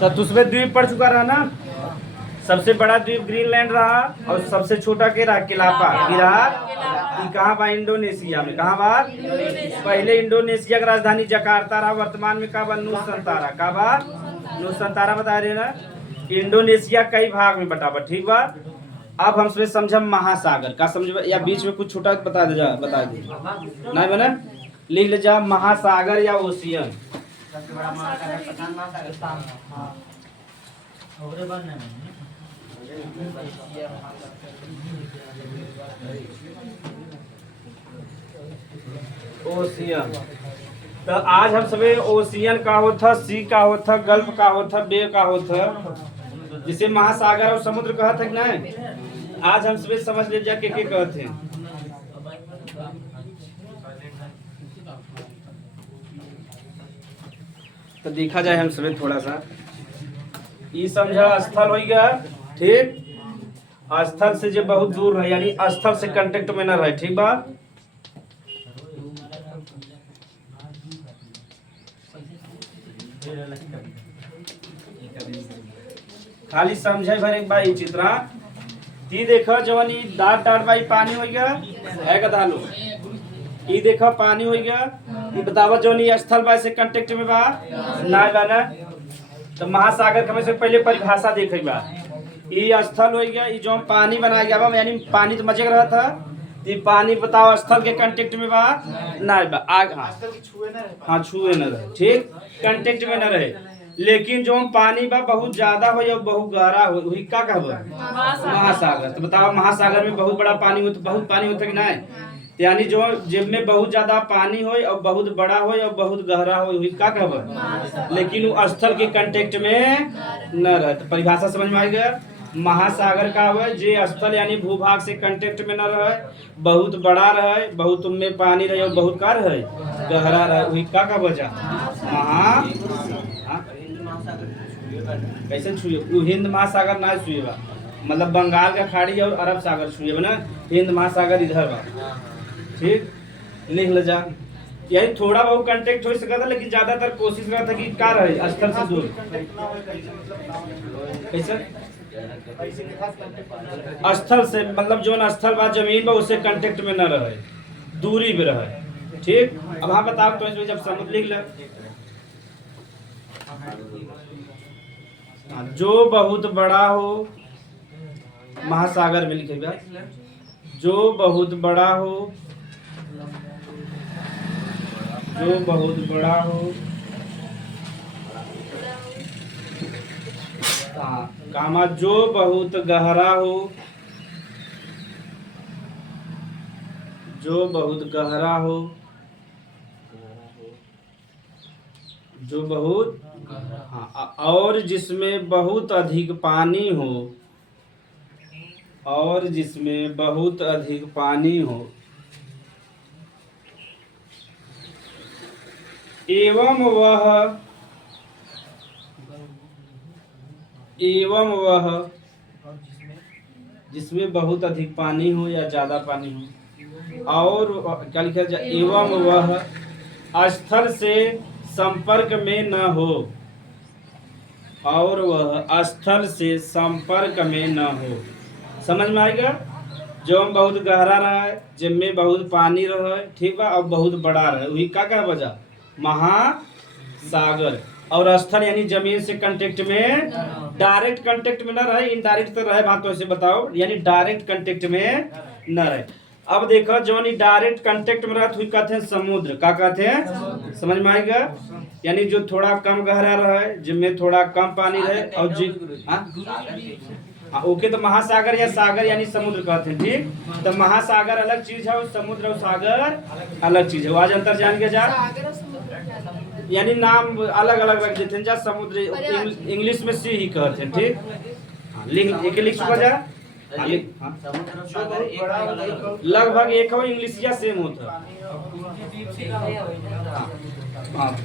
तो उसमें द्वीप पड़ चुका रहा ना। सबसे बड़ा द्वीप ग्रीनलैंड रहा और सबसे छोटा के रहा किलापा ये कहाँ बा? इंडोनेशिया में। कहाँ बा? पहले इंडोनेशिया का राजधानी जकार्ता रहा, वर्तमान में का बा? नुसंतारा। का बा? नुसंतारा बता रहे ना। इंडोनेशिया कई भाग में बटा बा, ठीक बा। अब हम उसमें समझम महासागर का समझ या बीच में कुछ छोटा बता दे जा, बता दे नहीं बना लिख ले जा महासागर या ओशियन। ओशियन। तो आज हम सभी ओशियन का होता, सी का होता, गल्फ का होता, बे का होता, जिसे महासागर और समुद्र कहते हैं ना। आज हम सभी समझ ले जा के कहते हैं। तो देखा जाए हम सभी थोड़ा सा ये समझा स्थल हो गया, ठीक। स्थल से जो बहुत दूर है यानी स्थल से कांटेक्ट में न रहे, ठीक बा। खाली समझे भर एक बार चित्रा ती देखो जवन ई डाट डाट बाई पानी हो गया है कदा लो ई देखो पानी हो गया ई बतावा जवन ई स्थल बा से कांटेक्ट में बा ना बा ना। तो महासागर कमे से पहले परिभाषा देखे बा ई स्थल हो गया ई जो पानी बनाया गया बा यानी पानी तो मजे रहा था। ये पानी बताओ स्थल के कांटेक्ट में बा ना बा आग हाँ छुए न रहे, ठीक कांटेक्ट में न रहे। लेकिन जो पानी बा बहुत ज्यादा हो या बहुत गहरा हो वही का कहबो महासागर। तो बताओ महासागर में बहुत बड़ा पानी हो तो बहुत पानी होता कि नहीं, यानी जो जिम में बहुत ज्यादा पानी हो और बहुत बड़ा हो और बहुत गहरा हो वही का कहबो। लेकिन वो स्थल के कांटेक्ट में न रहे। तो परिभाषा समझ में आ गया। महासागर का हुआ जे स्थल यानी भूभाग से कांटेक्ट में न रहे, बहुत बड़ा रहे, बहुत उनमें पानी रहे और बहुत का रहे गहरा रहे वही का वजह महा कैसे छुए। हिंद महासागर ना छुए बा मतलब बंगाल का खाड़ी और अरब सागर छुए ना। हिंद महासागर इधर बा, ठीक लिख ले जा। यही थोड़ा बहुत कांटेक्ट हो सका था लेकिन ज्यादातर कोशिश रहा था कि का रहे स्थल से दूर। कैसे स्थल से मतलब जो स्थल बा जमीन बा उससे कांटेक्ट में न रहे, दूरी पे रहे, ठीक। अब हाँ बताओ तो इसमें जब समुद्र लिख ले जो बहुत बड़ा हो महासागर में लिखेगा जो बहुत बड़ा हो, जो बहुत बड़ा हो कामा जो बहुत गहरा हो, जो बहुत गहरा हो, जो बहुत हाँ और जिसमें बहुत अधिक पानी हो, और जिसमें बहुत अधिक पानी हो एवं वह जिसमें बहुत अधिक पानी हो या ज्यादा पानी हो और क्या लिखा जाए एवं वह स्थल से संपर्क में न हो, और वह स्थल से संपर्क में न हो। समझ में आएगा। जो बहुत गहरा रहा है जिनमें बहुत पानी रहे, ठीक बा और बहुत बड़ा रहे वही का क्या वजह महासागर। और स्थल यानी जमीन से कांटेक्ट में डायरेक्ट कांटेक्ट में न रहे, इनडायरेक्ट तो रहे बात तो ऐसे बताओ यानी डायरेक्ट कांटेक्ट में न रहे। अब देखो जो डायरेक्ट कांटेक्ट में रहे तो कहते हैं समुद्र। का कहते हैं समझ में आएगा। यानी जो थोड़ा कम गहरा रहे जिनमें थोड़ा कम पानी रहे और ओके तो महासागर या सागर यानी समुद्र कहते हैं, ठीक। तो महासागर अलग चीज है और समुद्र और सागर अलग चीज है। आज अंतर जान के जा यानी नाम अलग अलग रख देते हैं। जा समुद्र इंग्लिश में सी ही कहते हैं, ठीक। लिख लिख चुका जा लगभग एक हो इंग्लिशिया सेम होता।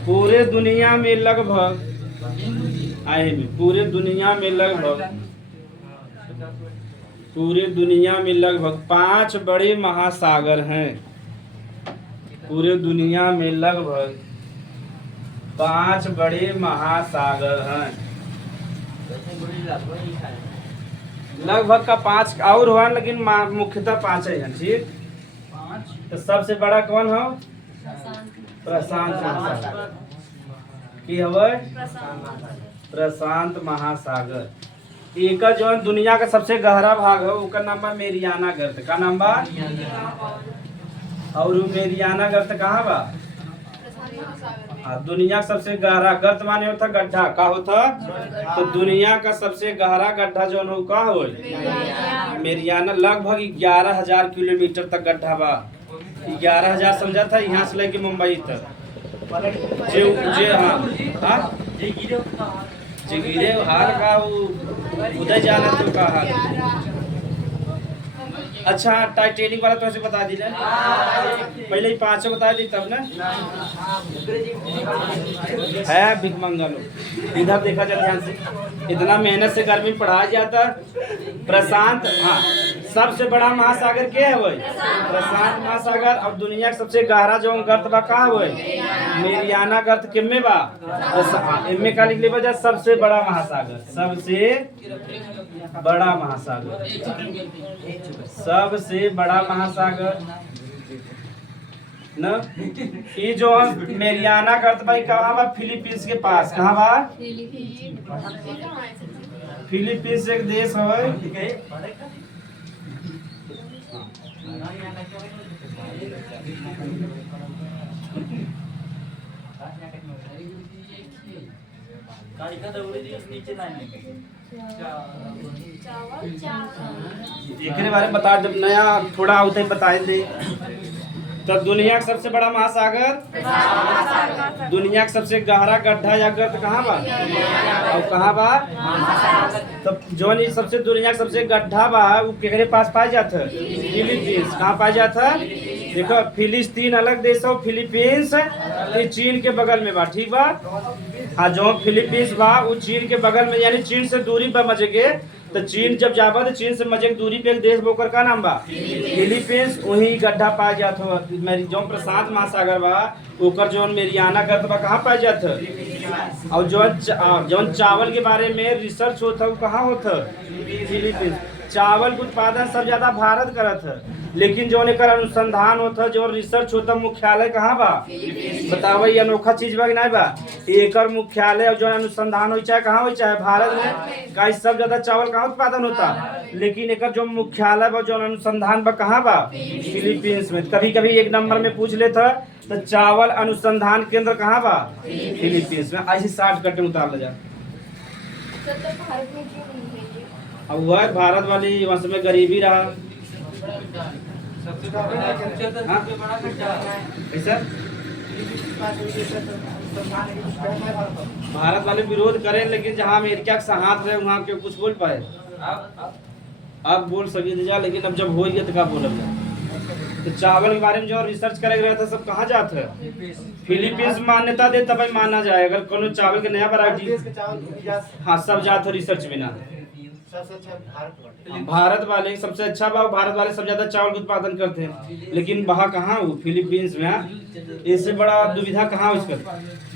पूरे दुनिया में लगभग आए पूरे दुनिया में लगभग 5 बड़े महासागर हैं। पूरे दुनिया में लगभग 5 बड़े महासागर हैं। लगभग का 5 और हुआ, लेकिन मुख्यतः 5 है। ठीक, तो सबसे बड़ा कौन हो? प्रशांत महासागर की हवे? प्रशांत महासागर। एक जो दुनिया का सबसे गहरा भाग है उसका नाम बा मेरियाना गर्त। का नाम बा? और मेरियाना गर्त कहाँ बा? दुनिया का सबसे गहरा गर्त माने होता गड्ढा। का होता? तो दुनिया का सबसे गहरा गड्ढा जो है का हो? मेरियाना। लगभग 11,000 किलोमीटर तक गड्ढा बा। 11,000 समझा था, यहाँ से लेके मुंबई तक। जे हाँ गिरे हाल का उधर जाना तो का हाल। अच्छा, टाइटेनिक वाला तो ऐसे बता दी जाए, पहले ही 5 बता दी तब ना है भिकमंगल। इधर देखा जाए ध्यान से, इतना मेहनत से गर्मी पढ़ाया जाता। प्रशांत, हाँ, सबसे बड़ा महासागर क्या है? वही प्रशांत महासागर। और दुनिया का सबसे गहरा जो गर्त बा कहाँ हुए? मेरियाना गर्त। किम्मे बा? इनमें का लिख ले बजा सबसे बड़ा महासागर। सबसे बड़ा महासागर, सबसे बड़ा महासागर न। ये जो मेरियाना गर्त भाई कहाँ बा? फिलीपींस के पास। कहाँ बा? फिलीपींस एक देश है। एकरे बारे में बता, जब नया थोड़ा होते बताए दे। तो दुनिया का सबसे बड़ा महासागर, दुनिया का सबसे गहरा गड्ढा या गर्त कहाँ बा? और कहाँ बा? तो जो नहीं सबसे दुनिया का सबसे गड्ढा बा वो केकरे पास पाया जाता है? फिलीपींस। कहाँ पाया जाता है? देखो, फिलिस्तीन अलग देश हो, फिलीपींस ये चीन के बगल में बा। ठीक बा? हाँ, जो फिलीपींस बा वो चीन के बगल में, यानी चीन से दूरी पर मजेगे। तो चीन जब जाबा तो चीन से मजे दूरी पे एक देश बोकर का नाम बा? फिलीपींस। वही गड्ढा पाया जाता है। मेरी जो प्रशांत महासागर बा ओकर जो मेरियाना गर्त बा कहाँ पाया जाता है? और जो चावल के बारे में रिसर्च होता है वो कहाँ होता है? फिलीपींस। चावल का उत्पादन सब ज्यादा भारत करत है, लेकिन जो एकर अनुसंधान होता है, जो रिसर्च होता है, मुख्यालय कहाँ बा? बताओ, ये अनोखा चीज बा कि नहीं बा? एकर मुख्यालय और जो अनुसंधान हो चाहे कहाँ हो चाहे भारत में। का सब ज्यादा चावल कहाँ उत्पादन होता, लेकिन एकर जो मुख्यालय बा जो अनुसंधान बा कहाँ बा? फिलीपींस में। कभी कभी एक नंबर में पूछ लेता तो चावल अनुसंधान केंद्र कहाँ बा? फिलीपींस में। ऐसे 60 कट्टे उतार ले जा। अब वह भारत वाली वंश में गरीबी रहा। भारत वाले विरोध करें, लेकिन जहाँ अमेरिका का हाथ रहे वहाँ के कुछ बोल पाए। अब बोल सके जा, लेकिन अब जब हो गया तो क्या बोल। तो चावल के बारे में जो रिसर्च करेगा रहता सब कहाँ जाता है? फिलीपींस मान्यता दे तब माना जाए। अगर कोनो चावल के नया वैरायटी, हाँ, सब जाता है रिसर्च बिना। भारत वाले सबसे अच्छा बा, भारत वाले सब ज्यादा चावल उत्पादन करते हैं, लेकिन वहाँ कहाँ हो? फिलीपींस में। इससे बड़ा दुविधा कहाँ उसका?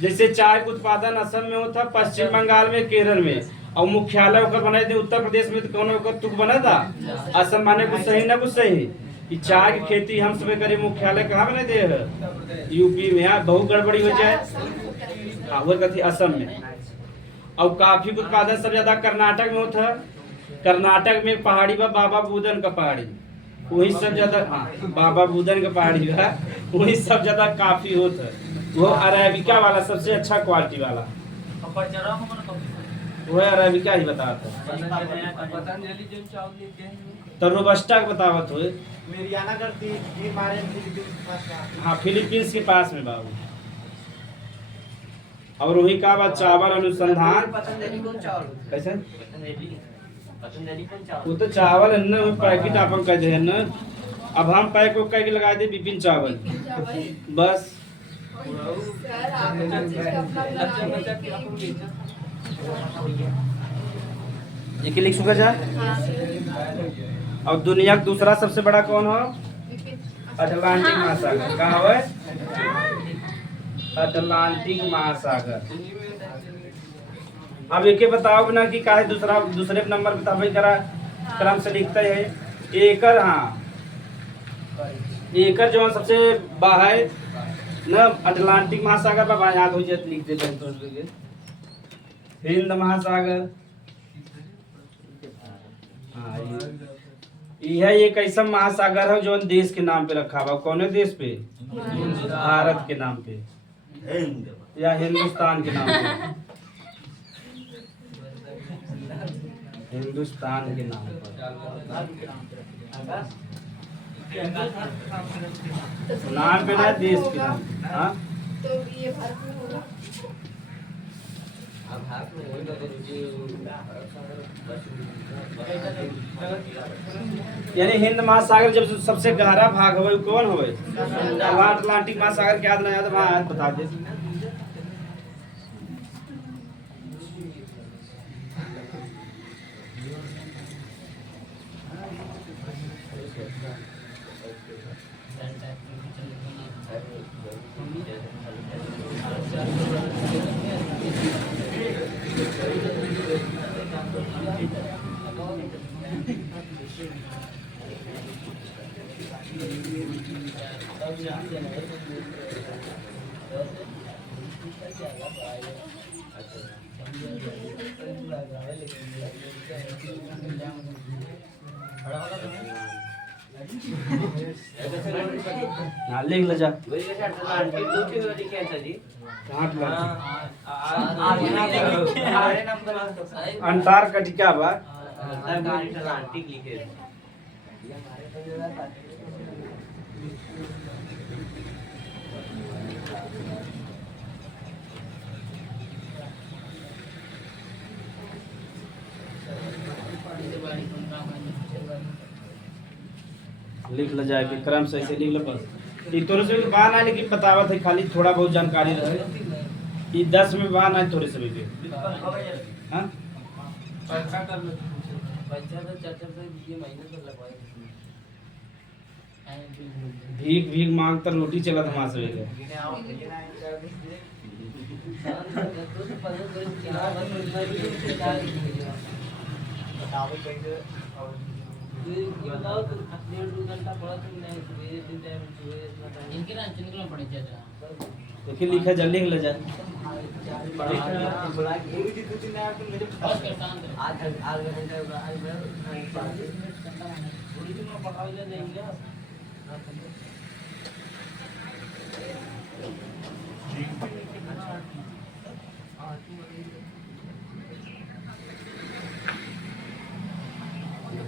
जैसे चाय का उत्पादन असम में होता, पश्चिम बंगाल में, केरल में, और मुख्यालय होकर बनाए थे उत्तर प्रदेश में। तो कौन तुक बना था? असम। माने कुछ सही ना कुछ सही कि चाय की खेती हम सब करें, मुख्यालय कहाँ बने थे? यूपी में। यहाँ बहुत गड़बड़ी हो जाए। हाँ, वो कथी असम में। और कॉफी का उत्पादन सब ज्यादा कर्नाटक में होता है। कर्नाटक में पहाड़ी बा, बाबा बुदन का पहाड़ी, वही सब ज्यादा। हाँ, बाबा बुदन का पहाड़ी है, वही सब ज्यादा काफी होता है। वो अरेबिका वाला सबसे अच्छा क्वालिटी वाला, वो अरेबिका ही बताता है। तो रोबस्टा का बतावत हो। हाँ, फिलीपींस के पास में बाबू। और वही का बात चावल अनुसंधान कैसे? वो तो चावल है ना, पैकेट अपन कहते हैं ना। अब हम पैक कह के लगा दे विपिन चावल बस। एक लिख सुखा जा। और दुनिया का दूसरा सबसे बड़ा कौन हो? अटलांटिक महासागर। कहाँ है? अटलांटिक महासागर। अब एक बताओ ना कि काहे दूसरे नंबर बतावे करा क्रम से लिखते है। एकर, हाँ एकर जो सबसे बाहर न अटलांटिक महासागर पर याद हो जाए लिख देते हैं तो हिंद महासागर। हाँ यह एक ऐसा महासागर है जो देश के नाम पे रखा हुआ। कौन देश पे? भारत के नाम पे या हिंदुस्तान के नाम पे? हिंदुस्तान के नाम पर नाम पे ना, देश के नाम। हाँ यानी हिंद महासागर जब सबसे गहरा भाग हो कौन हो? अटलांटिक महासागर के याद ना याद वहाँ बता दे। हाँ लिख ले जा। अंटार्कटिका बा। लिख ले जाए कि क्रम से ऐसे लिख ले बस। ये तोरे से बात ना लेकिन बतावत है, खाली थोड़ा बहुत जानकारी रहे। ये 10 में बात ना थोड़े से भी। हां भीख भीख मांग कर रोटी चलत वहां से देखिए लिखा जा, लिख ले जाए।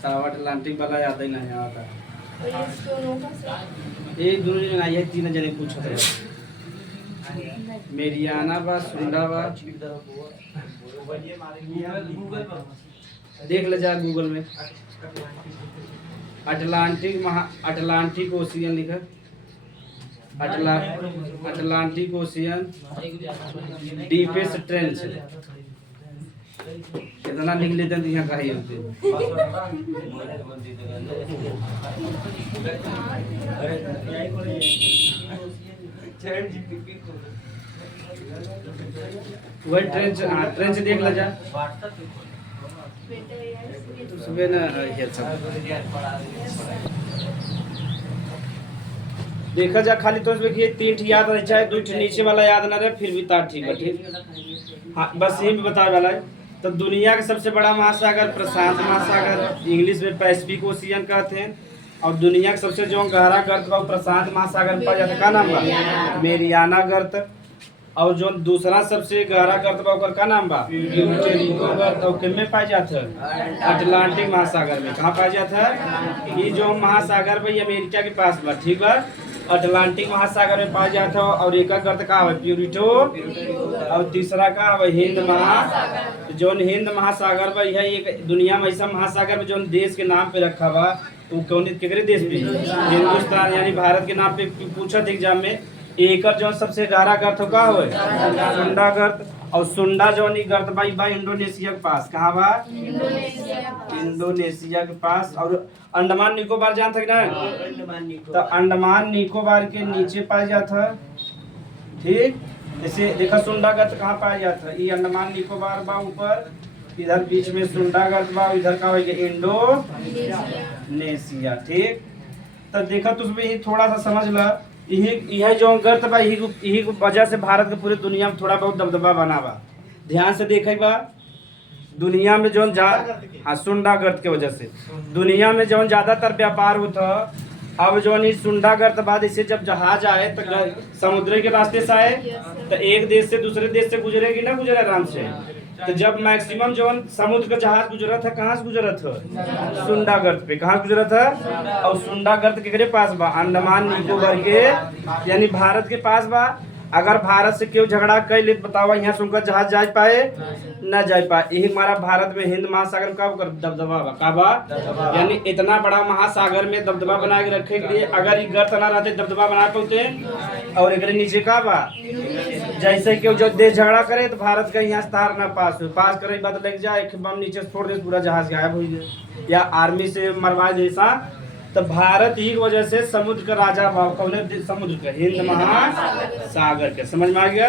अटलांटिक वाला याद ही नहीं आता। एक दोनों नहीं है, 3 जने पूछो थे। मेरियाना बा, सुंडा बा, देख ले जा गूगल में। अटलांटिक ओशियन लिखा, अटलांटिक ओशियन डीपेस्ट ट्रेंच। कितना लिख लेते हैं यहाँ कहीं होते वही ट्रेंच। हाँ ट्रेंच देख ला जा सुबह ना देखा जा। खाली तो इसमें 3 याद रह चाहे 2 नीचे वाला याद ना रहे फिर भी तार ठीक है। ठीक हाँ बस यही बता वाला है। तो दुनिया का सबसे बड़ा महासागर प्रशांत महासागर, इंग्लिश में पैसिफिक ओशियन कहते हैं। और दुनिया का सबसे जो गहरा गर्त बा प्रशांत महासागर में पाया जाता है। का नाम बा? मेरियाना गर्त। और जो दूसरा सबसे गहरा गर्त बा ओकर का नाम बा? प्यूरिटो गर्त। और किन में पाया जाता है? अटलांटिक महासागर में। कहाँ पाया जाता है? ये जो महासागर बा ये अमेरिका के पास बा। ठीक बा, अटलांटिक महासागर में पाया जाता है। और एक गर्त का है प्यूरिटो। और तीसरा का है हिंद महासागर। जो हिंद महासागर बा यह एक दुनिया में ऐसा महासागर में जो देश के नाम पे रखा बा वो कौन केकरे देश पे? हिंदुस्तान यानी भारत के नाम पे पूछा था एग्जाम में। एकर जो सबसे गहरा गर्त का हो सुंडा गर्त। और सुंडा जो गर्त बा इंडोनेशिया के पास। कहाँ बा? इंडोनेशिया के पास। और अंडमान निकोबार जान तक ना? तो अंडमान निकोबार के नीचे पाया जाता है। ठीक जैसे देखा सुंडागर्त कहाँ पाया जाता है, ये अंडमान निकोबार बा ऊपर, इधर बीच में सुंडागर्त बा, इधर का हो गया इंडोनेशिया। ठीक, तो देखा तो उसमें ये थोड़ा सा समझ ला, यही जो गर्त बा यही वजह से भारत के पूरे दुनिया में थोड़ा बहुत दबदबा बना बा। ध्यान से देखे बा, दुनिया में जो हाँ सुंडागर्त के वजह से दुनिया में जो ज्यादातर व्यापार होता, अब जो सुंडागर्त बाद इसे जब जहाज आए तो समुद्र के रास्ते से आए, तो एक देश से दूसरे देश से गुजरेगी ना, गुजरे आराम से। तो जब मैक्सिमम जो समुद्र का जहाज गुजरा था, कहाँ से गुजरा था, सुंडागर्त पे। कहाँ गुजरा था, और सुंडागर्त के पास बा, अंडमान निकोबार के यानी भारत के पास बा। अगर भारत से क्यों झगड़ा कर ले बताओ, यहाँ से उनका जहाज जा पाए न जा पाए। यही हमारा भारत में हिंद महासागर का दबदबा बा, का बा यानी इतना बड़ा महासागर में दबदबा बना के रखे के लिए अगर ये गर्त ना रहते दबदबा बना पाते। और एक नीचे का बा, जैसे कि जो देश झगड़ा करे तो भारत का यहाँ तार ना पास करे बात लग जाए, बम नीचे से छोड़ दे पूरा जहाज गायब हो जाए या आर्मी से मरवा जैसा। तो भारत ही की वजह से समुद्र का राजा भाव कौन, समुद्र का हिंद महासागर के, समझ में आ गया।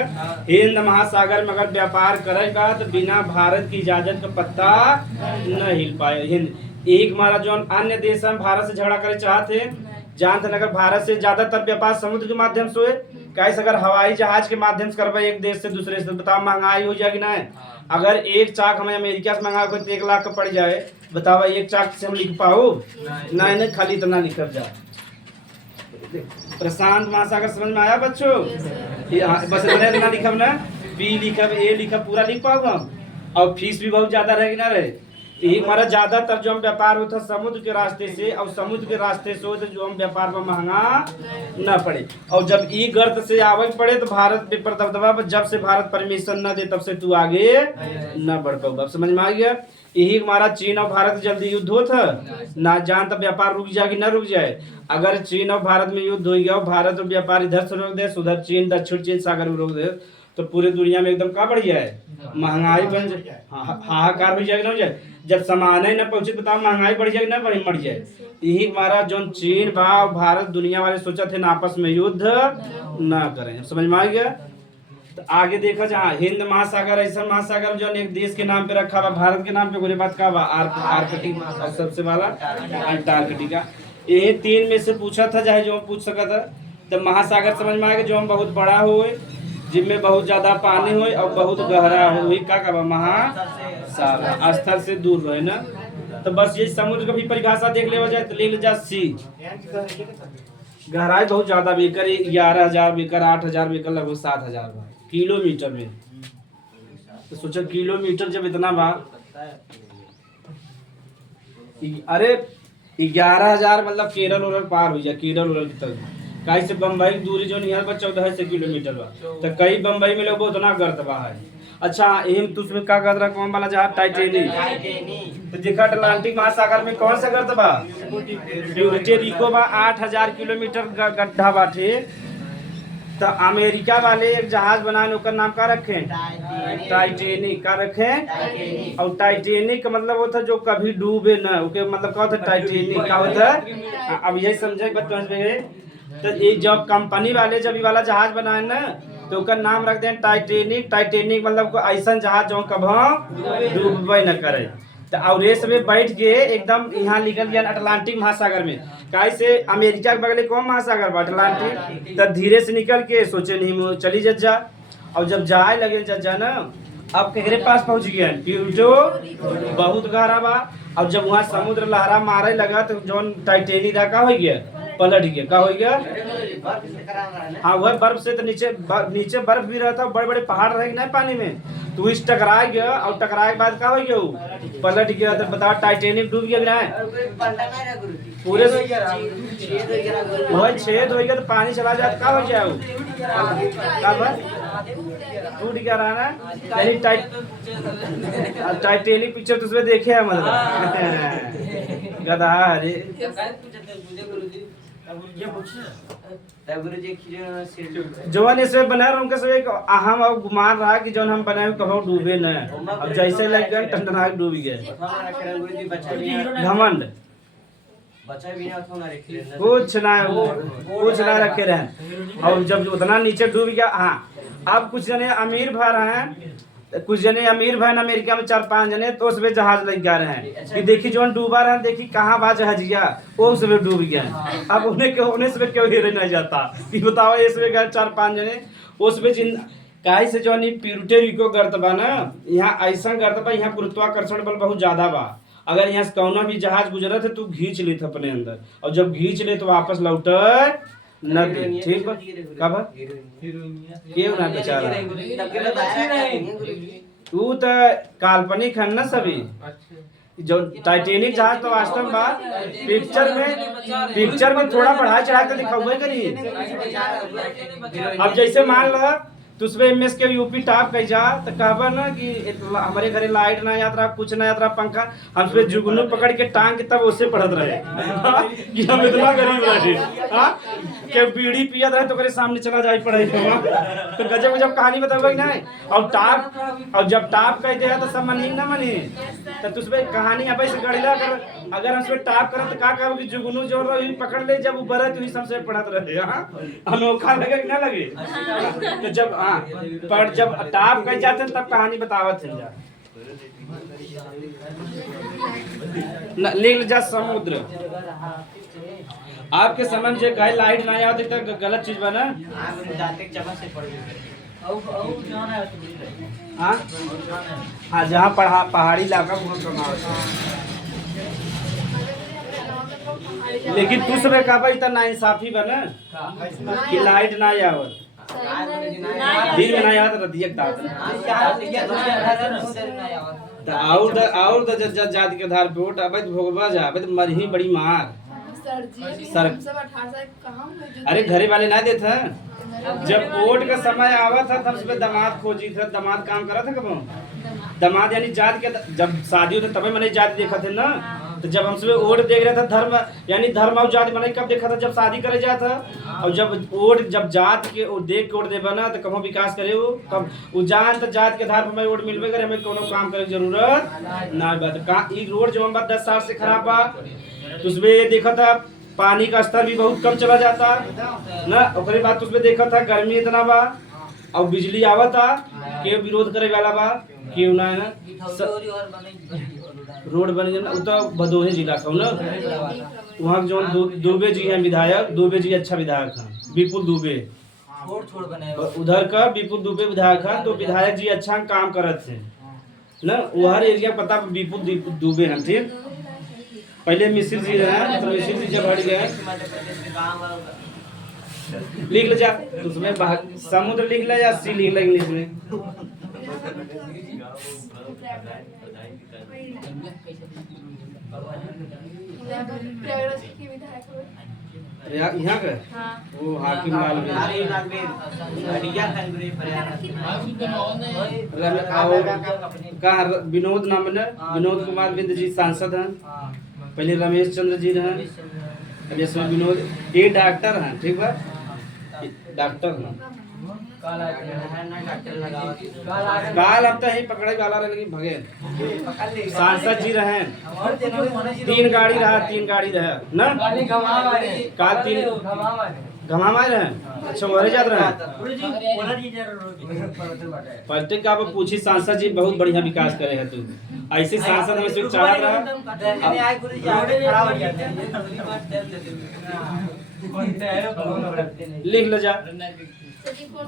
हिंद महासागर में अगर व्यापार करेगा तो बिना भारत की इजाजत का पत्ता न हिल पाए। हिंद एक हमारा जो अन्य देश है भारत से झगड़ा करे चाहते, जानते अगर भारत से ज्यादातर व्यापार समुद्र के माध्यम से हुए, कैसे अगर हवाई जहाज के माध्यम से करवा एक देश से दूसरे से, बताओ महंगाई हो जाएगी ना। अगर एक चाक हमें अमेरिका से मंगा तो 1 लाख का पड़ जाए, बताओ एक चाक से हम लिख पाओ नहीं, खाली इतना लिखल जाए। प्रशांत महासागर समझ में आया बच्चों, बस इतना लिखब ना, बी लिखब ए लिखब पूरा लिख पाओ हम, और फीस भी बहुत ज्यादा रहेगी ना रहे। यही हमारा ज्यादातर जो हम व्यापार होता समुद्र के रास्ते से, और समुद्र के रास्ते से हो तो जो हम व्यापार में महंगा न पड़े। और जब ई गर्त से आवे पड़े तो भारत पे पर दबदबा, जब से भारत परमिशन न दे तब से तू आगे न बढ़ पाओ। अब समझ में आ गया। यही हमारा चीन और भारत जल्दी युद्ध होता ना, जान तब व्यापार रुक जाएगी ना रुक जाए। अगर चीन और भारत में युद्ध हो गया और भारत और व्यापार इधर से रोक दे, उधर चीन दक्षिण चीन सागर में रोक दे, तो पूरे दुनिया में एकदम का बढ़ जाए, महंगाई बन जाए, हाहाकार हो जाएगा ना हो जाए। जब सामान ही न पहुंचे बताओ महंगाई बढ़ जाएगी ना बढ़ जाए। यही हमारा जो चीन भाव भारत दुनिया वाले सोचा थे ना आपस में युद्ध ना करें। समझ में आ गया। तो आगे देखा जहाँ हिंद महासागर ऐसा महासागर जो एक देश के नाम पे रखा हुआ, भारत के नाम पे गोरे बात का आर्कटिक और सबसे वाला अंटार्कटिका। यही 3 में से पूछा था चाहे जो हम पूछ सका था। तो महासागर समझ में आएगा जो हम बहुत बड़ा हुए, जिनमें बहुत ज्यादा पानी हो और बहुत गहरा हो, का महासागर स्थल से दूर रहे ना। तो बस ये समुद्र का भी परिभाषा देख ले जाए तो ले जा सी, गहराई बहुत ज्यादा बीकर 11,000 बीकर 8,000 बीकर लगभग 7,000 किलोमीटर में। तो सोचो किलोमीटर जब इतना बा, अरे 11,000 मतलब केरल उरल पार हो जाए, केरल उरल तक। कहीं से बम्बई की दूरी जो नहीं है 1400 किलोमीटर बा, तो कई बम्बई में लोग उतना गर्त बा है। अच्छा एम तो उसमें का गर्त रहा कौन वाला जहाज, टाइटेनिक। तो देखा अटलांटिक महासागर में कौन सा गर्त बा, प्यूर्टो रिको बा 8,000 किलोमीटर गड्ढा बाटे। तो अमेरिका वाले एक जहाज बनाने उसका नाम का रखे, टाइटेनिक का रखे। और टाइटेनिक का मतलब होता जो कभी डूबे ना, उसके मतलब क्या होता टाइटेनिक का होता। अब यही समझे बच्चों में। तो ये जब कंपनी वाले जब ये वाला जहाज बनाए ना तो उसका नाम रख दें टाइटेनिक। टाइटेनिक मतलब ऐसा जहाज जो कभी डूबे न करे। तो और रेस में बैठ के एकदम यहाँ निकल गया अटलांटिक महासागर में। कैसे अमेरिका के बगल कौन महासागर बा, अटलांटिक। तो धीरे से निकल के सोचे नहीं चली जा। और जब जाए लगे जा ना, अब केकरे पास पहुंच गया प्यूर्टो, बहुत गहरा बा। और जब वहाँ समुद्र लहरा मारे लगा तो जो टाइटेनिक का हो गया, पलट गया। का हो गया, हाँ वह बर्फ से तो नीचे बर्फ भी रहता, बड़े बड़े पहाड़ रहेंगे ना पानी में, तो इस टकरा गया। और टकराए के बाद का हो गया, पलट गया। तो बताओ टाइटेनिक डूब गया ना, पूरे वही छेद हो गया। तो पानी चला जाए तो का हो जाए, टूट गया रहा ना। यानी टाइटेनिक पिक्चर तो उसमें देखे है मतलब गधा। अरे जवान ऐसे बना रहा उनका सब एक अहम और गुमान रहा कि जौन हम बनाए कभी डूबे न। अब जैसे लग गए टंडना डूब गए। घमंड कुछ ना रखे रहे। और जब उतना नीचे डूब गया, हाँ अब कुछ जने अमीर भाई हैं, कुछ जने अमीर भाई अमेरिका में 4-5 जने तो उसमें जहाज लग जा रहे हैं कि देखी जो डूबा रहा, देखी कहाँ बा जहाजिया वो उसमें डूब गया। अब उन्हें क्यों हिरे नहीं जाता कि बताओ, इसमें गए 4-5 जने उसमें काहे से जो प्यूरिटे रिको गर्त बा ना, यहाँ ऐसा गर्त बा, यहाँ गुरुत्वाकर्षण बल बहुत ज्यादा बा। अगर यहाँ से कौनो भी जहाज गुजरत है तो घींच लेत अपने अंदर, और जब घींच ले तो वापस लौटत नदी। ठीक बा, कब क्यों ना बेचारा, तू तो काल्पनिक है ना सभी। जो टाइटेनिक जहाज तो वास्तव में बा, पिक्चर में थोड़ा बढ़ा चढ़ा कर दिखावे करी। अब जैसे मान लो तो उसमें एमएस के यूपी टॉप कही जा तो कहबा ना कि हमारे घरे लाइट ना यात्रा, कुछ ना यात्रा, पंखा हम उसमें जुगनू पकड़ के टांग के तब उससे पढ़त रहे कि हम इतना गरीब रहे। हाँ के बीड़ी पियत रहे तो करे सामने चला जाए पढ़ाई तो गजब गजब कहानी बताओगे नहीं। और टॉप, और जब टॉप कहते हैं तो सब मनी ना मनी, तो उसमें कहानी अब से गड़िला कर, अगर हम उसमें टॉप करें तो क्या कहो कि जुगनू जो रही पकड़ ले, जब वो बरत हुई सबसे पढ़त रहे। हाँ अनोखा लगे कि ना लगे। तो जब हाँ पर जब टॉप कह जाते हैं तब कहानी बतावत है जा लील जा समुद्र। आपके समझ में कहे लाइट ना आती तो गलत चीज बना। हाँ जहाँ पहाड़ी इलाका बहुत कमावत है, लेकिन तू सब का भाई इतना इंसाफी बना कि लाइट ना आवत, दिन में ना आवत, रतिया और जाति के आधार पे वोट अब भोगवा जा मरही बड़ी मार सर। अरे घरे वाले ना देते हैं, जब वोट का समय आवा था तब उसमें दामाद खोजी था, दामाद काम करा था कब दामाद यानी जात के, जब शादी होती तभी मैंने जात देखा थे ना। तो जब हमसे वोट देख रहा था धर्म यानी धर्म और जात मैंने कब देखा था, जब शादी करे जाता। और जब वोट जब जात के देख के वोट देबा ना तो कभी विकास करे वो कब वो जान तो जात के आधार पर हमें वोट मिलबे करे, हमें कोनो काम करे की जरूरत ना बात का। ई रोड जो हम 10 साल से खराब बा, तो उसमें देखा था पानी का स्तर भी बहुत कम चला जाता ना। ओकरे बाद उसमें देखा था गर्मी इतना बा और बिजली आवता, के विरोध करे वाला बा क्यों ना है ना। रोड बन गया ना, तो भदोही जिला का ना, वहाँ जो दुबे जी हैं विधायक, दुबे जी अच्छा विधायक हैं, विपुल दुबे उधर का विपुल दुबे विधायक है। तो विधायक जी अच्छा काम करत थे ना, वो हर एरिया पता विपुल दुबे हैं। ठीक पहले मिश्र जी रहे, तो मिश्र जी जब हट गए लिख ले जा उसमें समुद्र लिख ले या सी लिख ले इंग्लिश में। यहाँ का वो हाकिम लाल कहा विनोद नाम है, विनोद कुमार बिंद जी सांसद हैं। पहले रमेश चंद्र जी रहे, अब इसमें विनोद ये डॉक्टर हैं। ठीक बा, डॉक्टर हैं काल अब तो ही पकड़े वाला रहे लेकिन भगे। सांसद जी रहे, 3 गाड़ी रहा ना, काल 3 घमामा रहे। अच्छा वही जात रहे पलटे का आप पूछी, सांसद जी बहुत बढ़िया विकास करे है। तू ऐसे सांसद हमें सिर्फ चाह रहा लिख ले जा।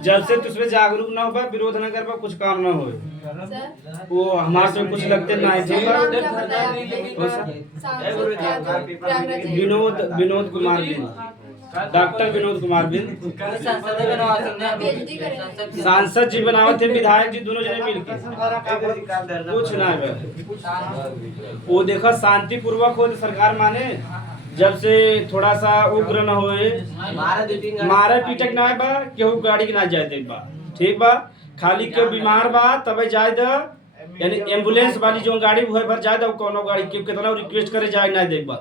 जब से तुझमें जागरूक ना हो विरोध ना कर कुछ काम ना हो, वो हमारे से कुछ लगते ना है। विनोद कुमार बिंद, डॉक्टर विनोद कुमार बिंद सांसद जी बनावत थे, विधायक जी दोनों जने मिलके कुछ ना है। वो देखा शांति पूर्वक हो सरकार माने, जब से थोड़ा सा उग्र न होए, मारे पीटक ना बा, केहू गाड़ी के ना जाए दे बा। ठीक बा, खाली केहू बीमार बा तबे जाए द यानी एम्बुलेंस वाली जो गाड़ी हुए भर जाए तो कोनो गाड़ी के कितना रिक्वेस्ट करे जाए ना देखबा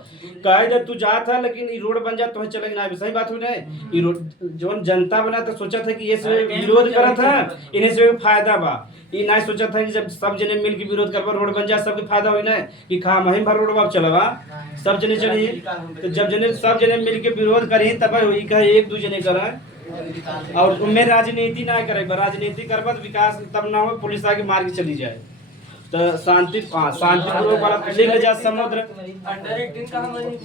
कहे दे तू जात है लेकिन ई रोड बन जा तो चले ना सही बात हो ना ई रोड जोन जनता बना तो सोचा था कि ये से विरोध करत है इन्हें से फायदा बा ई ना सोचा था कि जब सब जने मिल के विरोध करबा रोड बन जा सबके फायदा होई ना कि खा महिम भर रोड बाप चलवा सब जने चली तो जब जने सब जने मिल के विरोध करी तब ई कहे एक दू जने करे और उनमें राजनीति ना करे राजनीति करबा तो विकास तब ना हो पुलिस आके मार के चली जाए तो शांतिपूर्वक वाला लिख जा समुद्र अंडर 18 का हमारी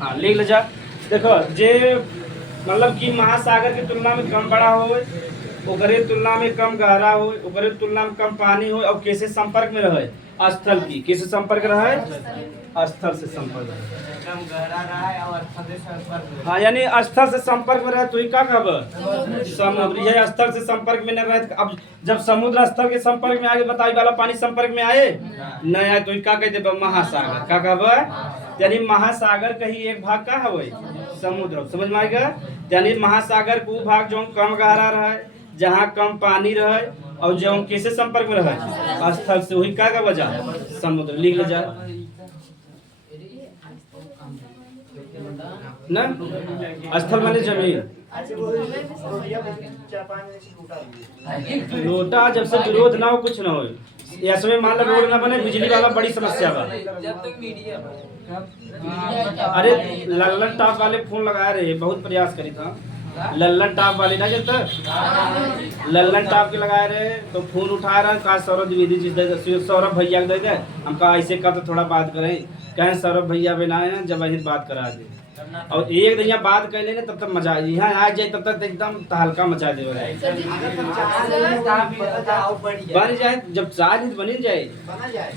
हाँ लिख ले जा देखो जे मतलब कि महासागर की तुलना में कम बड़ा हो ओकरे तुलना में कम गहरा हो ओकरे तुलना में कम पानी हो और कैसे संपर्क में रहे स्थल की कैसे संपर्क रहे स्थल से संपर्क कम गहरा रहा है और स्थल से संपर्क हाँ यानी स्थल से संपर्क में रहे तो ही का कब समुद्र यह स्थल से संपर्क में न रहे अब जब समुद्र स्थल के संपर्क में आगे बताई वाला पानी संपर्क में आए न आए तो ही का कहते महासागर का कब यानी महासागर का ही एक भाग का है समुद्र समझ में आएगा यानी महासागर को भाग जो कम गहरा रहे जहाँ कम पानी रहे और जो कैसे संपर्क में रहे स्थल से वही का वजह समुद्र लिख ले जाए ना स्थल माने जमीन लोटा जब से विरोध ना हो कुछ ना हो ऐसे मान लो रोड ना बने बिजली वाला बड़ी समस्या बा अरे लल्लन टॉप वाले फोन लगाए रहे बहुत प्रयास करी था लल्लन टॉप वाले ना जब तक लल्लन टॉप के लगाए रहे तो फोन उठा रहा कहा सौरभ द्विवेदी जी दे सौरभ भैया को दे दे हम कहा ऐसे का तो थोड़ा बात करें कहें सौरभ भैया बनाए जब वही बात करा दे और एक दिन बात कर लेने तब तक मजा यहाँ आ जाए तब तक एकदम तहलका मचा दे बन जाए जब चार्ज बनी जाए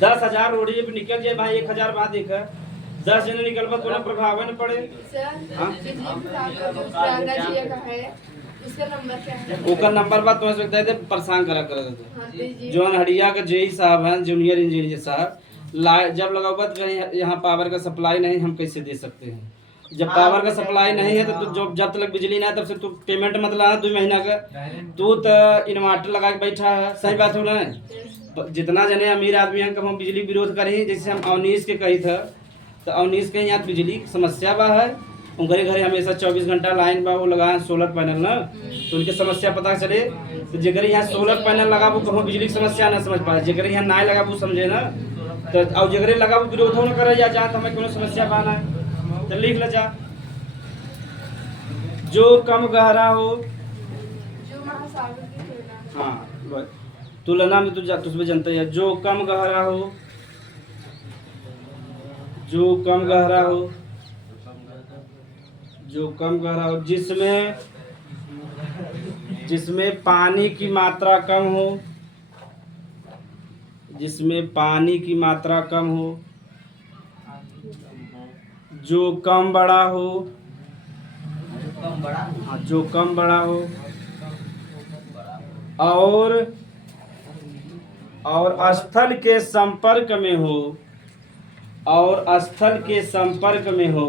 10,000 रोडियो पे निकल जाए भाई 1,000 बात एक 10 जने निकलबा कोनो प्रभाव न पड़े ओकर नंबर बात तुम्हें सकता है परेशान करा कर जो हड़िया का जेई साहब हैं जूनियर इंजीनियर साहब जब लगावत यहाँ पावर का सप्लाई नहीं हम कैसे दे सकते हैं जब पावर का सप्लाई नहीं है तो जब तक बिजली ना तब से तू पेमेंट मतलब 2 महीना का तू तो इन्वर्टर लगा के बैठा है सही बात हो ना जितना जने अमीर आदमी हैं हम बिजली विरोध करें जैसे हम अवनीश के कही था तो अवनीश के यहाँ बिजली समस्या बा है उनके घरे हमेशा 24 घंटा लाइन बा वो लगाए सोलर पैनल ना तो उनके समस्या पता चले तो जगह यहाँ सोलर पैनल लगा वो कहूँ बिजली की समस्या ना समझ पाए जगह यहाँ ना लगा वो समझे ना तो और जगह लगा वो विरोध न करे या जहाँ तो हमें कोनो समस्या पाना है तो लिख ले जा जो कम गहरा हो जो महासागर की तुलना हाँ तुलना में तुझमें जानता है जो कम गहरा हो जो कम गहरा हो जो कम गहरा हो जिसमें पानी की मात्रा कम हो जिसमें पानी की मात्रा कम हो जो कम बड़ा हो हाँ जो कम बड़ा हो और स्थल के संपर्क में हो और स्थल के संपर्क में हो